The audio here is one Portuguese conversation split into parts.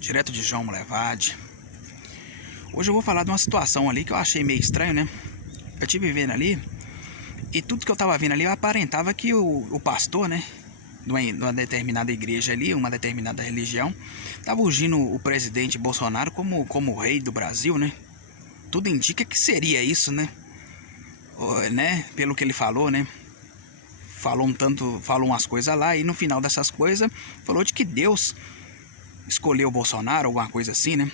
Direto de João Molevade. Hoje eu vou falar de uma situação ali que eu achei meio estranho, né? Eu estive vendo ali, e tudo que eu tava vendo ali aparentava que o pastor, né, de uma determinada igreja ali, uma determinada religião, tava ungindo o presidente Bolsonaro como rei do Brasil, né? Tudo indica que seria isso, né? Pelo que ele falou, né? Falou umas coisas lá, e no final dessas coisas falou de que Deus escolheu o Bolsonaro, alguma coisa assim, né?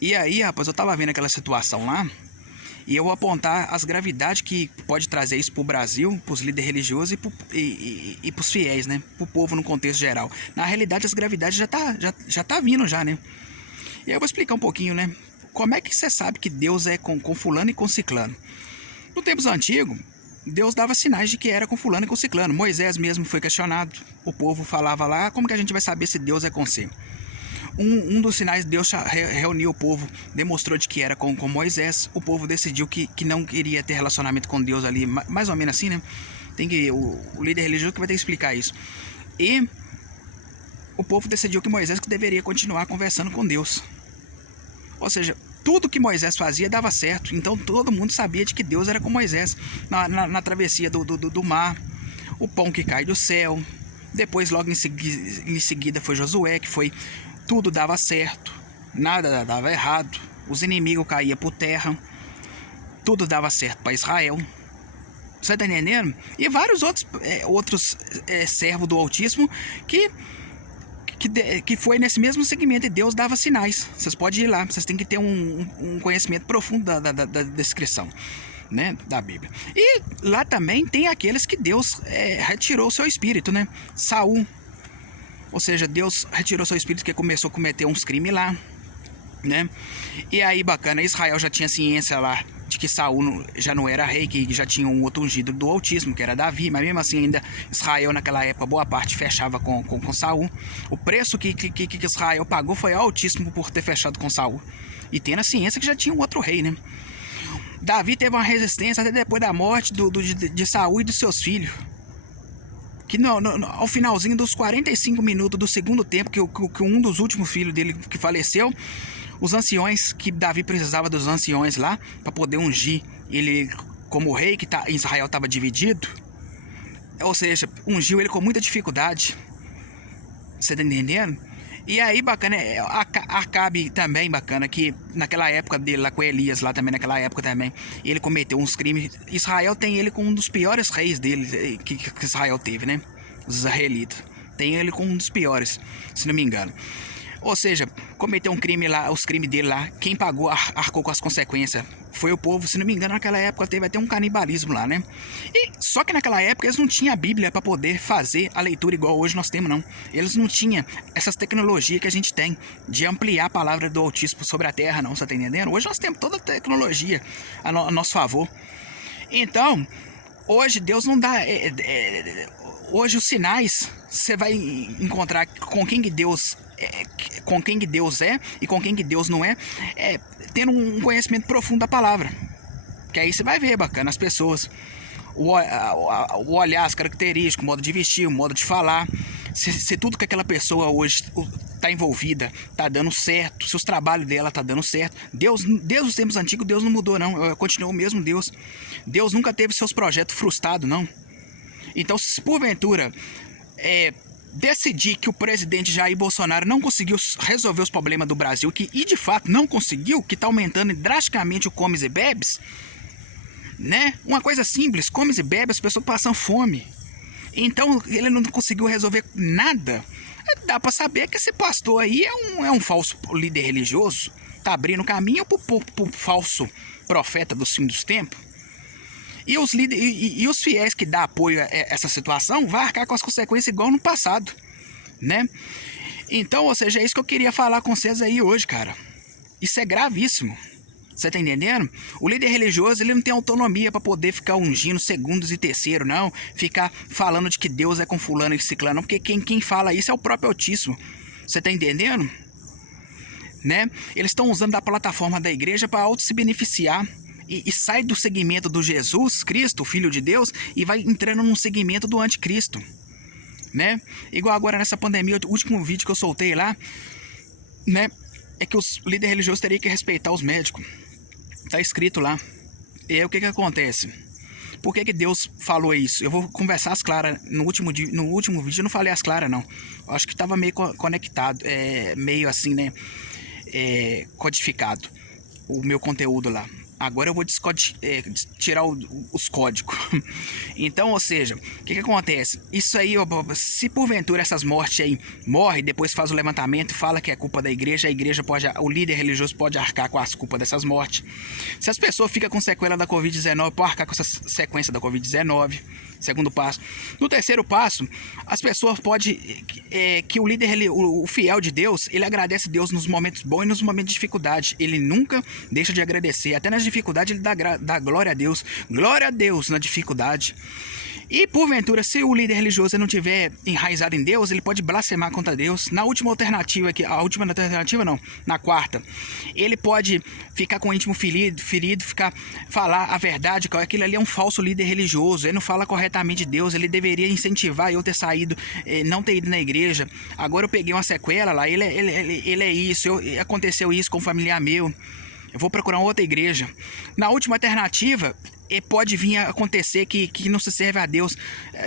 E aí, rapaz, eu tava vendo aquela situação lá, e eu vou apontar as gravidades que pode trazer isso pro Brasil, pros líderes religiosos e pros fiéis, né? Pro povo no contexto geral. Na realidade, as gravidades já tá vindo já, né? E aí eu vou explicar um pouquinho, né? Como é que você sabe que Deus é com fulano e com ciclano? No tempos antigos, Deus dava sinais de que era com fulano e com ciclano. Moisés mesmo foi questionado. O povo falava lá, como que a gente vai saber se Deus é com você? Um dos sinais, Deus reuniu o povo, demonstrou de que era com Moisés. O povo decidiu que não queria ter relacionamento com Deus ali, mais ou menos assim, né? O líder religioso que vai ter que explicar isso. E o povo decidiu que Moisés que deveria continuar conversando com Deus. Ou seja, tudo que Moisés fazia dava certo. Então todo mundo sabia de que Deus era com Moisés. Na travessia do mar, o pão que cai do céu. Depois, logo em seguida, foi Josué, que foi... Tudo dava certo, nada dava errado, os inimigos caíam por terra, tudo dava certo para Israel. Você tá entendendo? E vários outros servos do Altíssimo que foi nesse mesmo segmento, e Deus dava sinais. Vocês podem ir lá, vocês têm que ter um conhecimento profundo da descrição, né, da Bíblia. E lá também tem aqueles que Deus retirou o seu espírito, né? Saul. Ou seja, Deus retirou seu espírito, que começou a cometer uns crimes lá, né? E aí, bacana, Israel já tinha ciência lá de que Saul já não era rei, que já tinha um outro ungido do Altíssimo, que era Davi. Mas mesmo assim, ainda Israel naquela época, boa parte fechava com Saul. O preço que Israel pagou foi altíssimo por ter fechado com Saul. E tendo a ciência que já tinha um outro rei, né? Davi teve uma resistência até depois da morte de Saul e dos seus filhos. Que ao finalzinho dos 45 minutos do segundo tempo, que um dos últimos filhos dele que faleceu, os anciões, que Davi precisava dos anciões lá para poder ungir ele como rei, que Israel estava dividido. Ou seja, ungiu ele com muita dificuldade. Você tá entendendo? E aí, bacana, Acabe também, bacana, que naquela época dele, lá com Elias, lá também naquela época também, ele cometeu uns crimes. Israel tem ele com um dos piores reis dele, que Israel teve, né? Os israelitas. Tem ele com um dos piores, se não me engano. Ou seja, cometeu um crime lá, os crimes dele lá, quem pagou, arcou com as consequências, foi o povo. Se não me engano, naquela época teve até um canibalismo lá, né? E só que naquela época eles não tinham a Bíblia para poder fazer a leitura igual hoje nós temos, não. Eles não tinham essas tecnologias que a gente tem de ampliar a palavra do Altíssimo sobre a terra, não. Você tá entendendo? Hoje nós temos toda a tecnologia a nosso favor. Então, hoje Deus não dá... hoje os sinais, você vai encontrar com quem que Deus é e com quem que Deus não é, tendo um conhecimento profundo da palavra. Que aí você vai ver, bacana, as pessoas, o olhar, as características, o modo de vestir, o modo de falar, se tudo que aquela pessoa hoje está envolvida está dando certo, se os trabalhos dela está dando certo. Deus, desde os tempos antigos, Deus não mudou, não. Continuou o mesmo Deus. Deus nunca teve seus projetos frustrados, não. Então, se porventura decidir que o presidente Jair Bolsonaro não conseguiu resolver os problemas do Brasil, e de fato não conseguiu, que está aumentando drasticamente o comes e bebes, né? Uma coisa simples, comes e bebes, as pessoas passam fome. Então ele não conseguiu resolver nada. Dá para saber que esse pastor aí é um falso líder religioso, tá abrindo caminho pro falso profeta do fim dos tempos. E os líderes e os fiéis que dão apoio a essa situação vão arcar com as consequências igual no passado, né? Então, ou seja, é isso que eu queria falar com vocês aí hoje, cara. Isso é gravíssimo. Você tá entendendo? O líder religioso, ele não tem autonomia para poder ficar ungindo segundos e terceiro, não. Ficar falando de que Deus é com fulano e ciclano, não. Porque quem fala isso é o próprio Altíssimo. Você tá entendendo? Né? Eles estão usando da plataforma da igreja para auto se beneficiar. E sai do segmento do Jesus Cristo, Filho de Deus, e vai entrando num segmento do anticristo, né? Igual agora nessa pandemia, o último vídeo que eu soltei lá, né, é que os líderes religiosos teriam que respeitar os médicos. Tá escrito lá. E aí o que acontece? Por que Deus falou isso? Eu vou conversar as claras. No último vídeo eu não falei as claras, não. Eu acho que estava meio conectado. Meio assim, né? Codificado. O meu conteúdo lá. Agora eu vou tirar os códigos. Então, ou seja, o que acontece? Isso aí, se porventura essas mortes aí morrem, depois faz o levantamento e fala que é culpa da igreja, a igreja pode, o líder religioso pode arcar com as culpas dessas mortes. Se as pessoas ficam com sequela da Covid-19, pode arcar com essa sequência da Covid-19. Segundo passo. No terceiro passo, as pessoas podem... que o líder, o fiel de Deus, ele agradece a Deus nos momentos bons e nos momentos de dificuldade. Ele nunca deixa de agradecer. Até nas dificuldades ele dá glória a Deus. Glória a Deus na dificuldade. E porventura, se o líder religioso não tiver enraizado em Deus, ele pode blasfemar contra Deus. Na última alternativa aqui, na quarta, ele pode ficar com o íntimo ferido, falar a verdade, que aquilo ali é um falso líder religioso, ele não fala corretamente de Deus, ele deveria incentivar eu ter saído, não ter ido na igreja. Agora eu peguei uma sequela lá, ele é isso, aconteceu isso com um familiar meu, eu vou procurar outra igreja. Na última alternativa, pode vir a acontecer que não se serve a Deus.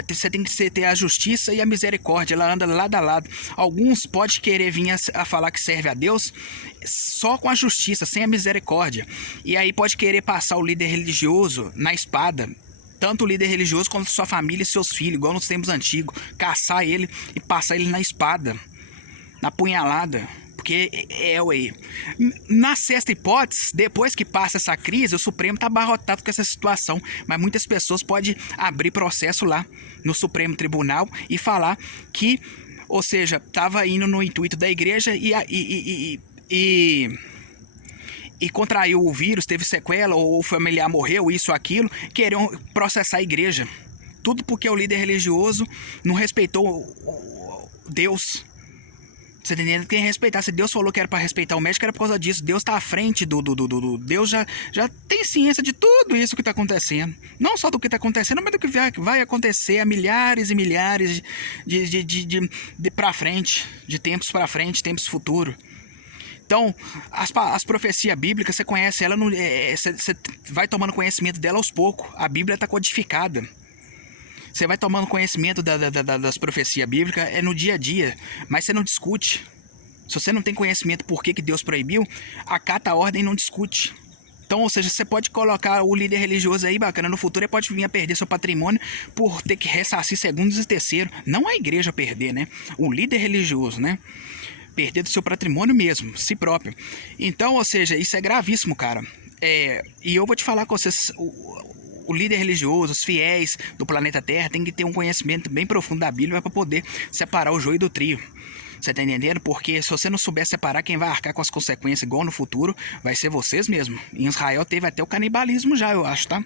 Você tem que ter a justiça e a misericórdia. Ela anda lado a lado. Alguns podem querer vir a falar que serve a Deus só com a justiça, sem a misericórdia. E aí pode querer passar o líder religioso na espada. Tanto o líder religioso quanto sua família e seus filhos, igual nos tempos antigos. Caçar ele e passar ele na espada, na punhalada. Porque na sexta hipótese, depois que passa essa crise, o Supremo está abarrotado com essa situação. Mas muitas pessoas podem abrir processo lá no Supremo Tribunal e falar que, ou seja, estava indo no intuito da igreja e contraiu o vírus, teve sequela, ou o familiar morreu, isso ou aquilo, queriam processar a igreja. Tudo porque o líder religioso não respeitou Deus. Você tá entendendo? Tem que respeitar. Se Deus falou que era para respeitar o médico, era por causa disso. Deus tá à frente do Deus já tem ciência de tudo isso que tá acontecendo. Não só do que tá acontecendo, mas do que vai acontecer há milhares e milhares de pra frente, de tempos pra frente, tempos futuros. Então, as profecias bíblicas, você conhece ela, você vai tomando conhecimento dela aos poucos. A Bíblia tá codificada. Você vai tomando conhecimento das profecias bíblicas no dia a dia, mas você não discute. Se você não tem conhecimento por que Deus proibiu, acata a ordem e não discute. Então, ou seja, você pode colocar o líder religioso aí, bacana, no futuro ele pode vir a perder seu patrimônio por ter que ressarcir segundos e terceiro. Não a igreja perder, né? O líder religioso, né? Perder do seu patrimônio mesmo, si próprio. Então, ou seja, isso é gravíssimo, cara. E eu vou te falar com vocês... O líder religioso, os fiéis do planeta Terra tem que ter um conhecimento bem profundo da Bíblia para poder separar o joio do trigo. Você tá entendendo? Porque se você não souber separar, quem vai arcar com as consequências igual no futuro vai ser vocês mesmo. Em Israel teve até o canibalismo já, eu acho, tá?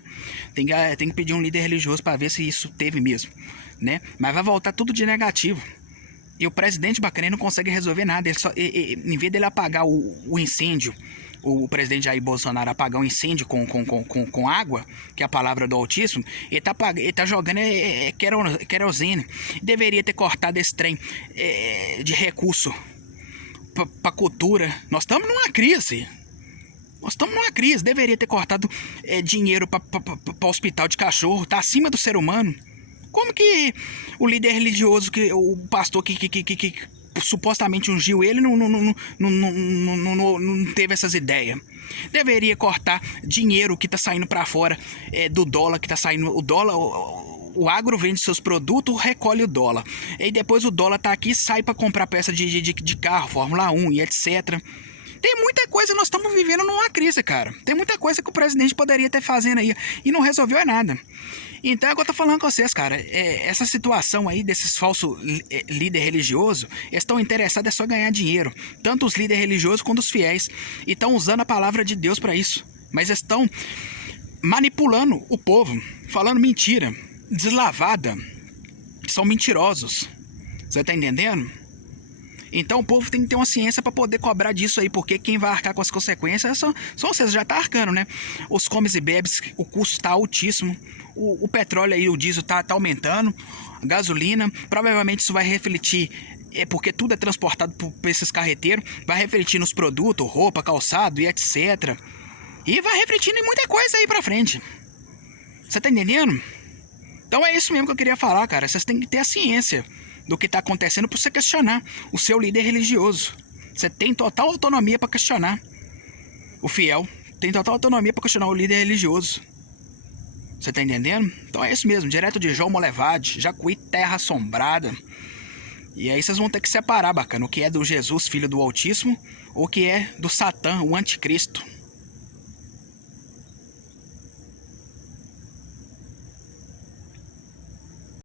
Tem que pedir um líder religioso para ver se isso teve mesmo, né? Mas vai voltar tudo de negativo. E o presidente bacana não consegue resolver nada. Ele só, em vez dele apagar o incêndio, o presidente Jair Bolsonaro apagar um incêndio com água, que é a palavra do Altíssimo, ele tá jogando querosene. Deveria ter cortado esse trem de recurso para cultura. Nós estamos numa crise. Deveria ter cortado dinheiro para hospital de cachorro. Tá acima do ser humano. Como que o líder religioso, o pastor que supostamente ungiu ele, não teve essas ideias? Deveria cortar dinheiro que tá saindo para fora do dólar, que tá saindo o dólar. O agro vende seus produtos, recolhe o dólar. E depois o dólar tá aqui, sai para comprar peça de carro, Fórmula 1 e etc. Tem muita coisa, nós estamos vivendo numa crise, cara. Tem muita coisa que o presidente poderia estar fazendo aí e não resolveu nada. Então, é o que eu tô falando com vocês, cara. Essa situação aí desses falsos líderes religiosos, eles estão interessados só ganhar dinheiro. Tanto os líderes religiosos quanto os fiéis. E estão usando a palavra de Deus para isso. Mas eles estão manipulando o povo, falando mentira, deslavada. São mentirosos. Você tá entendendo? Então o povo tem que ter uma ciência para poder cobrar disso aí, porque quem vai arcar com as consequências são vocês, já tá arcando, né? Os comes e bebes, o custo tá altíssimo, o petróleo aí, o diesel tá aumentando, a gasolina, provavelmente isso vai refletir é porque tudo é transportado por esses carreteiros, vai refletir nos produtos, roupa, calçado e etc. E vai refletindo em muita coisa aí pra frente. Você tá entendendo? Então é isso mesmo que eu queria falar, cara. Vocês têm que ter a ciência do que tá acontecendo pra você questionar o seu líder religioso. Você tem total autonomia pra questionar. O fiel tem total autonomia pra questionar o líder religioso. Você tá entendendo? Então é isso mesmo. Direto de João Molevade, Jacuí, terra assombrada. E aí vocês vão ter que separar, bacana, o que é do Jesus, filho do Altíssimo, ou o que é do Satã, o anticristo.